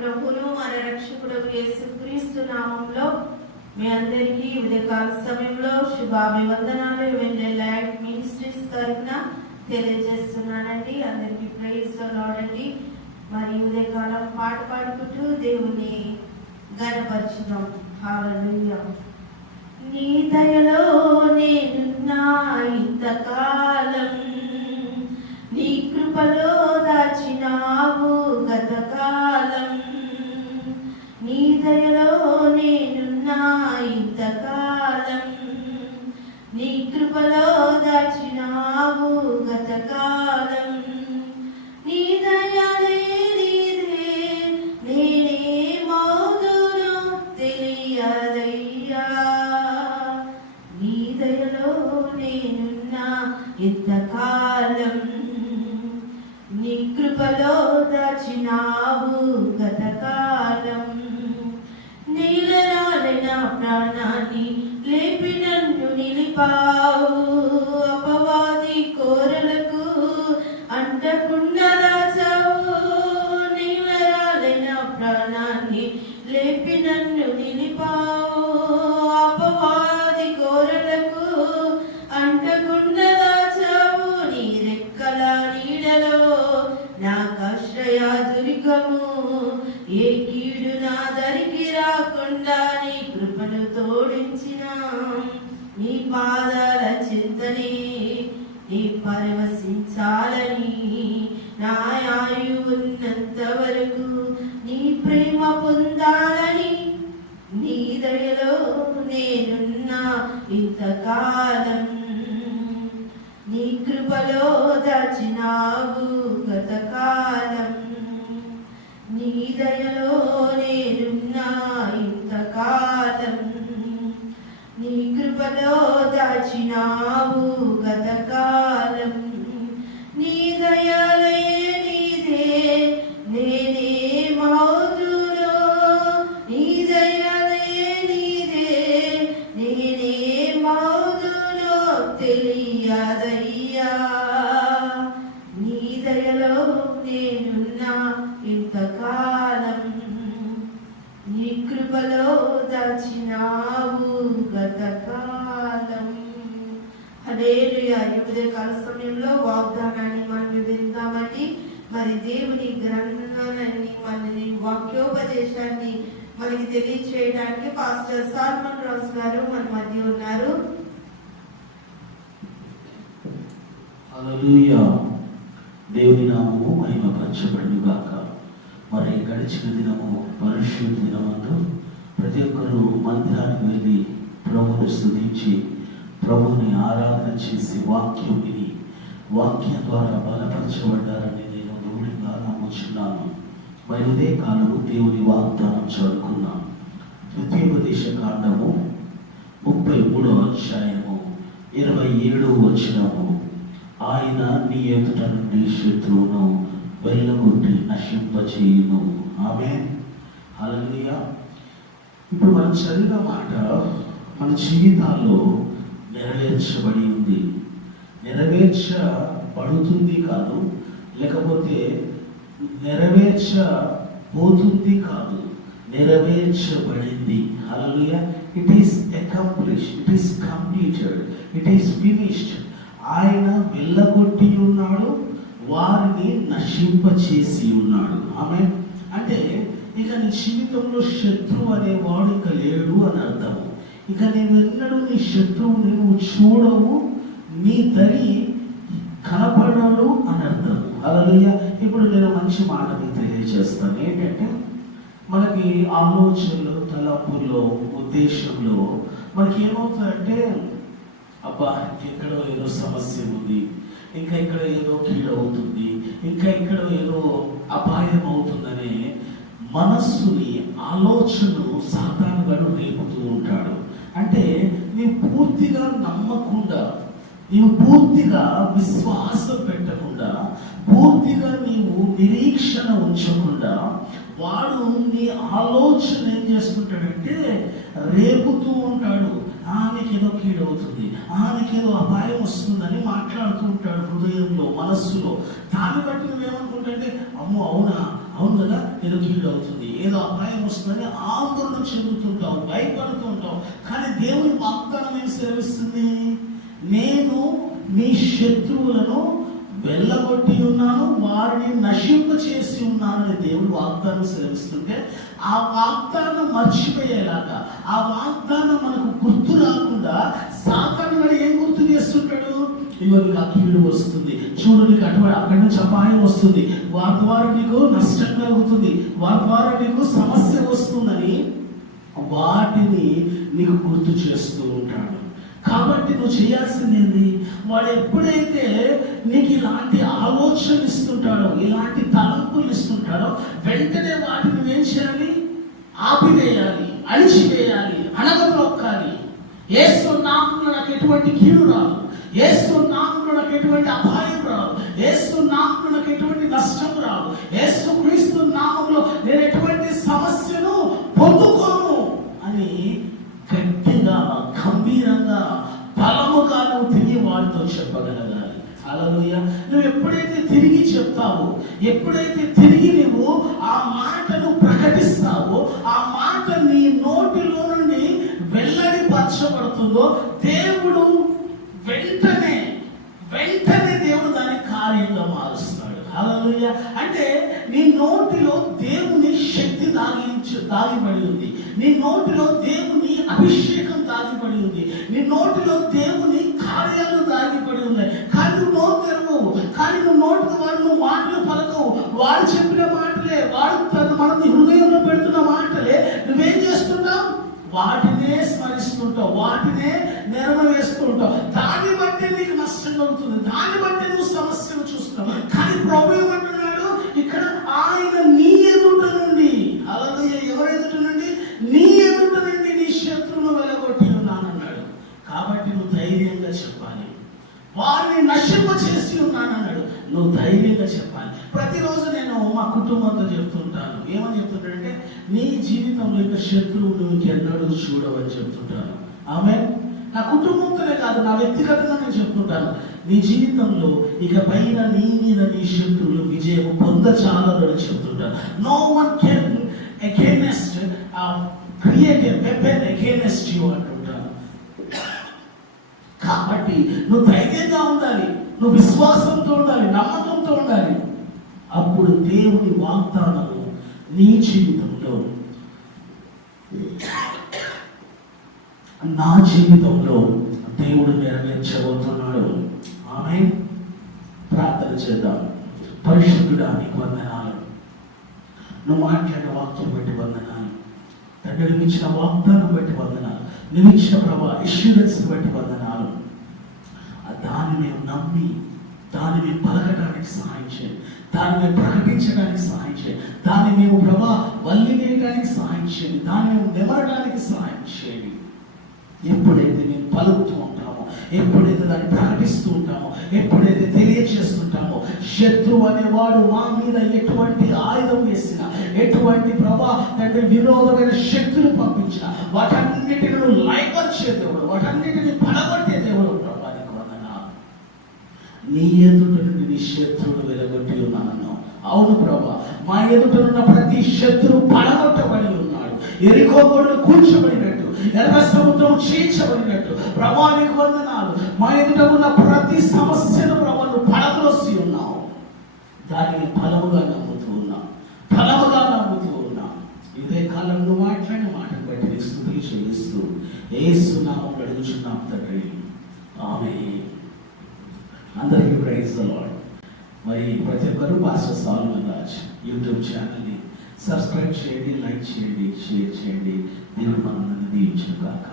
ప్రభును మన రక్షకుడు యేసుక్రీస్తు నామంలో మీ అందరికీ ఉదయకాల సమయంలో శుభాభివందనాలు వెళ్ళే లైట్ మినిస్ట్రీస్ తరఫున తెలియజేస్తున్నానండి. అందరికీ ప్రైజ్ లోడండి మరి ఉదయకాలం పాట పాడుకుంటూ దేవుని గనపరచుదాం హాలూయా నీ దయలో నేనున్నా ఇంతకాలం నీ కృపలో దాచినావు. దయలో నేనున్నా ఇంతకాలం. నీ కృపలో దాచినావు గతకాలం. నీ దయలే నీదే నేనే మౌదును తెలియదయ్యా నీ దయలో నేనున్నా ఇంతకాలం. నీ కృపలో దాచినావు గతకాలం ప్రాణాన్ని లేపి నన్ను నిలిపావు. అపవాది కోరలకు అంటకుండా రాచావు నీలరాలిన ప్రాణాన్ని లేపి నన్ను నిలిపావు. అపవాది కోరలకు అంటకుండా దాచావు నీ రెక్కల నీడలో నాకాశ్రయ దుర్గము. ఏ కీడు నా దరికి రాకుండా తోడించిన నీ పాదాల చింతనే నీ పరవశించాలని నా ఆయు ఉన్నంత వరకు నీ ప్రేమ పొందాలని నీ దయలో నేనున్నా ఇంతకాలం. నీ కృపలో దాచినావు. దాచినావు హల్లెలూయా. ఈ ఉదయకాల సమయంలో వాగ్దానాన్ని మనం విందామని మరి దేవుని గ్రంథాన్ని మనని వాక్యోపదేశాన్ని మనకి తెలియచేయడానికి పాస్టర్ సాల్మన్ రాజు గారు మన మధ్య ఉన్నారు. హల్లెలూయా. దేవుని నామము మహిమపరచబడును గాక మరి గడిచిన దినము పరిశుద్ధ దినమందు ప్రతి ఒక్కరూ మందిరానికి వెళ్ళి ప్రభువుని స్థుతించి ప్రభుని ఆరాధన చేసి వాక్యం విని వాక్యం ద్వారా బలపరచబడ్డారని నేను దేవుడిగా నమ్ముచున్నాను. మరి ఉదయ కాలము దేవుని వాగ్దానం చదువుకున్నాను ద్వితీయోపదేశ కాండము ముప్పై మూడో అధ్యాయము ఇరవై ఏడవ వచనము. ఆయన నీ ఎదుట నుండి శత్రువును వెళ్ళగొట్టి నశింపచేయును. ఆమె హల్లెలూయా. ఇప్పుడు మనం చదివిన మాట మన జీవితాల్లో నెరవేర్చబడి ఉంది నెరవేర్చబడుతుంది కాదు లేకపోతే నెరవేర్చబోతుంది కాదు నెరవేర్చబడింది. Hallelujah it is accomplish it is completed it is finished ఆయన వెళ్ళగొట్టి ఉన్నాడు వారిని నశింపచేసి ఉన్నాడు. ఆమె అంటే ఇక నీ జీవితంలో శత్రువు అనేవాడు ఇక లేడు అని అర్థం ఇక నేను ఎన్నడూ నీ శత్రువు నువ్వు చూడవు నీ దరి కనపడడు అని అర్థం. అలలుయ ఇప్పుడు నేను మంచి మాట మీకు తెలియజేస్తాను. ఏంటంటే మనకి ఆలోచనలు తలపుల్లో ఉద్దేశంలో మనకి ఏమవుతుందంటే అబ్బా ఎక్కడో ఏదో సమస్య ఉంది ఇంకా ఇక్కడ ఏదో కీడు అవుతుంది ఇంకా ఇక్కడ ఏదో అపాయం అవుతుందనే మనస్సుని ఆలోచనలు సాధారణంగా రేపుతూ ఉంటాడు. అంటే నీవు పూర్తిగా నమ్మకుండా నీవు పూర్తిగా విశ్వాసం పెట్టకుండా పూర్తిగా నీవు నిరీక్షణ ఉంచకుండా వాడు నీ ఆలోచన ఏం చేసుకుంటాడంటే రేపుతూ ఉంటాడు. ఆమెకి ఏదో కీడవుతుంది ఆమెకేదో అపాయం వస్తుందని మాట్లాడుతూ ఉంటాడు హృదయంలో మనస్సులో. దాన్ని బట్టి నువ్వేమనుకుంటే అమ్మో అవునా? అవును కదా ఏదో అవుతుంది. ఏదో అపాయం వస్తుందని ఆందోళన చెందుతుంటాం భయపడుతూ కానీ దేవుని వాగ్దానం ఏం సేవిస్తుంది? నేను మీ శత్రువులను వెళ్ళగొట్టి ఉన్నాను వారిని నశింప చేసి ఉన్నాను దేవుడు వాగ్దానం సేవిస్తుంటే ఆ వాగ్దానం మర్చిపోయేలాగా ఆ వాగ్దానం మనకు గుర్తు రాకుండా సాధ చేస్తుంటాడు కీడు వస్తుంది. చూడు నీకు అటువంటి అక్కడి నుంచి అపాయం వస్తుంది. వారి ద్వారా నీకు నష్టం కలుగుతుంది. వారి ద్వారా నీకు సమస్య వస్తుందని వాటిని నీకు గుర్తు చేస్తూ ఉంటాడు. కాబట్టి నువ్వు చేయాల్సింది ఏంది? వాడు ఎప్పుడైతే నీకు ఇలాంటి ఆలోచన ఇస్తుంటాడో ఇలాంటి తలంపులు ఇస్తుంటాడో వెంటనే వాటిని ఏం చేయాలి? ఆపివేయాలి అణిచివేయాలి అణగబ్రొక్కాలి ఏసు నామంలో నాకు ఎటువంటి కీడు రాదు. ఏసు నామంలో నాకు ఎటువంటి అపాయం రాదు. ఏసు నామంలో నాకు ఎటువంటి నష్టం రాదు. ఏసు క్రీస్తు నామంలో నేను ఎటువంటి సమస్యను పొందుకోను అని గట్టిగా గంభీరంగా బలముగా నువ్వు తిరిగి వాడితో చెప్పగలగాలి. అలలోయ నువ్వు ఎప్పుడైతే తిరిగి చెప్తావో ఎప్పుడైతే తిరిగి నువ్వు ఆ మాటను ప్రకటిస్తావో ఆ మాట నీ నోటిలో నుండి వెల్లడిపరచబడుతుందో దేవుడు వెంటనే వెంటనే దేవుడు దాన్ని కార్యంగా మారుస్తాడు. హల్లెలూయ అంటే నీ నోటిలో దేవుని శక్తి దాగించు దాగిపడి ఉంది. నీ నోటిలో దేవుని అభిషేకం దాగిపడి ఉంది. నీ నోటిలో దేవుని కార్యాలు దాగిపడి ఉన్నాయి. కానీ నువ్వు నోరు తెరవు కానీ నువ్వు నోటికి వాడు నువ్వు మాటలు పలకవు. వాళ్ళు చెప్పిన మాటలే. వాడు తన హృదయంలో పెడుతున్న మాటలే. నువ్వేం చేస్తున్నావు? వాటి ఉంటావు వాటినే నెరవేరుస్తుంటావు. దాన్ని బట్టి నీకు నష్టం కలుగుతుంది దాన్ని బట్టి నువ్వు సమస్యను చూస్తావు కానీ ప్రభు ఏమంటున్నాడు? ఇక్కడ ఆయన నీ ఎదుట నుండి అలాగే ఎవరి ఎదుట నుండి? నీ ఎదుట నుండి నీ శత్రువును వెలగొట్టి ఉన్నానన్నాడు. కాబట్టి నువ్వు ధైర్యంగా చెప్పాలి. వారిని నశింప చేసి ఉన్నానన్నాడు. నువ్వు ధైర్యంగా చెప్పాలి. ప్రతిరోజు నేను మా కుటుంబంతో చెప్తుంటాను. ఏమని చెప్తుంటానంటే నీ జీవితంలో యొక్క శత్రువు నువ్వు ఎన్నడూ చూడవని చెప్తుంటాను. ఆమె నా కుటుంబంతోనే కాదు నా వ్యక్తిగతంగా నేను చెప్తుంటాను. నీ జీవితంలో ఇక పైన నీ మీద నీ శత్రువులు విజయం పొందచాలని చాలని చెప్తుంటాను no one can against create weapon against you అంటుంటాను. కాబట్టి నువ్వు నువ్వు విశ్వాసంతో ఉండాలి నమ్మకంతో ఉండాలి. అప్పుడు దేవుని వాగ్దానము నీ జీవితంలో నా జీవితంలో దేవుడు నెరవేర్చబోతున్నాడు. ఆమె ప్రార్థన చేద్దాం. పరిశుద్ధుడా నీకు వందనాలు. నువ్వు మాట్లాడిన వాక్యం బట్టి వందనాలు. తండ్రి ఇచ్చిన వాగ్దానం బట్టి వందనాలు. నువ్వు ఇచ్చిన ప్రభా ఇష్యూరెన్స్ బట్టి వందనాలు. దానిని నమ్మి దానిని పలకటానికి సహాయం చేయండి. దానిని ప్రకటించడానికి సహాయం చేయండి. దాన్ని మేము ప్రభా వల్లి వేయడానికి సహాయం చేయండి. దాన్ని మేము నిలవడానికి సహాయం చేయండి. ఎప్పుడైతే మేము పలుకుతూ ఉంటామో ఎప్పుడైతే దాన్ని ప్రకటిస్తూ ఉంటామో ఎప్పుడైతే తెలియజేస్తుంటామో శత్రువు అనేవాడు మా మీద ఎటువంటి ఆయుధం వేసిన ఎటువంటి ప్రభా తండ్రి విరోధమైన శక్తులు పంపించిన వాటన్నిటిని లైవ్ లయపరిచే వాటన్నిటిని పడగొట్టే దేవుడు ప్రభా నీకు వందనాలు నీ ఎదుట నీ శత్రువులు వెలగొట్టి ఉన్నాను అవును ప్రభా మా ఎదుటనున్న ప్రతి శత్రువు పడగొట్టబడి ఉన్నాడు. ఎరికోబడులు కూర్చోబడినట్టు ఎర్ర సముద్రం చీల్చబడినట్టు. ప్రభా నీకు వందనాలు. మా ఎదుట ఉన్న ప్రతి సమస్యను ప్రభా నువ్వు ఉన్నావు. దానిని ఫలముగా నమ్ముతూ ఉన్నాం ఫలముగా నమ్ముతూ ఉన్నాం ఇదే కాలంలో మాట్లాడిన మాటను బట్టి నీకు చేయిస్తూ ఏ సున్నామం అడుగుచున్నాం తండ్రి. ఆమె అందరికీ ప్రైజ్ ద మరి ప్రతి ఒక్కరు పాస్టర్ సాల్మన్ రాజ్ యూట్యూబ్ ఛానల్ని సబ్స్క్రైబ్ చేయండి లైక్ చేయండి షేర్ చేయండి. దేవుడు మనల్ని దీవించుగాక